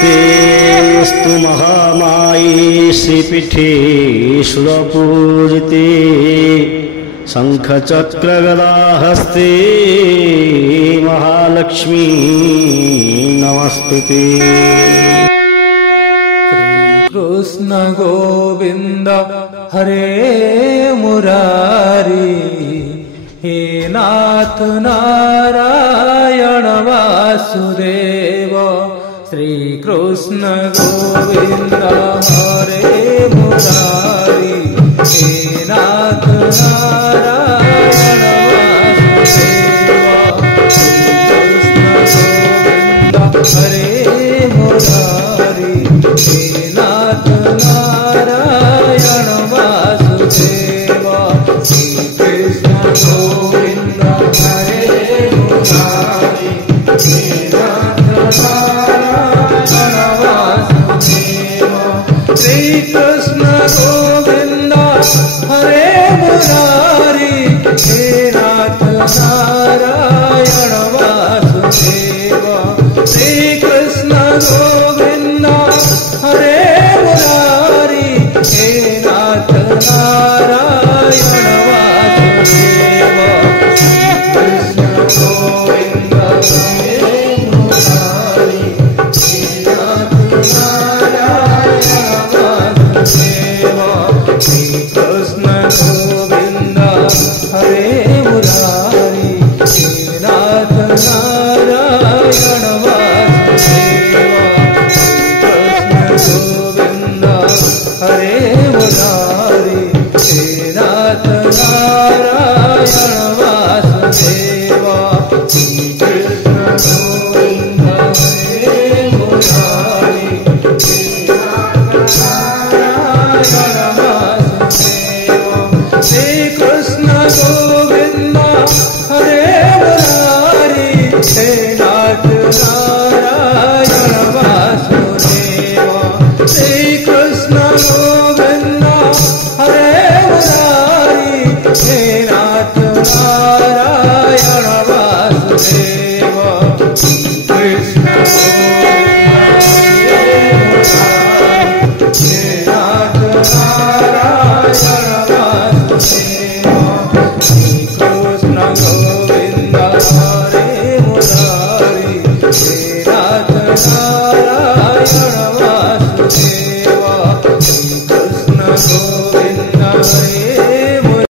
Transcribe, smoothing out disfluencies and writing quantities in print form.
नमस्तेऽस्तु महामाये श्रीपीठे सुरपूजिते शङ्खचक्रगदाहस्ते महालक्ष्मी नमस्तुते। कृष्ण गोविंद हरे मुरारी, हे नाथ नारायण वासुदेव। श्री कृष्ण गोविंद हरे मुरारी, हे नाथ नारायण वासुदेव। श्री कृष्ण गोविंद हरे मुरारी, हे नाथ नारायण वासुदेव। श्री कृष्ण गोविंद हरे मुरारी, हे नाथ नारायण वासुदेव। श्री कृष्ण गोविंद हरे मुरारी, हे नाथ नारायण वासुदेव। श्री कृष्ण गोविंद हरे मुरारी, हे नाथ नारायण वासुदेव। कृष्ण गोविंद हरे मुरारी, हे नाथ नारायण वासुदेव। श्री कृष्ण गोविंद हरे मुरारी, हे नाथ नारायण वासुदेव। गोविंद हरे मुरारी, हे नाथ नारायण वासुदेव।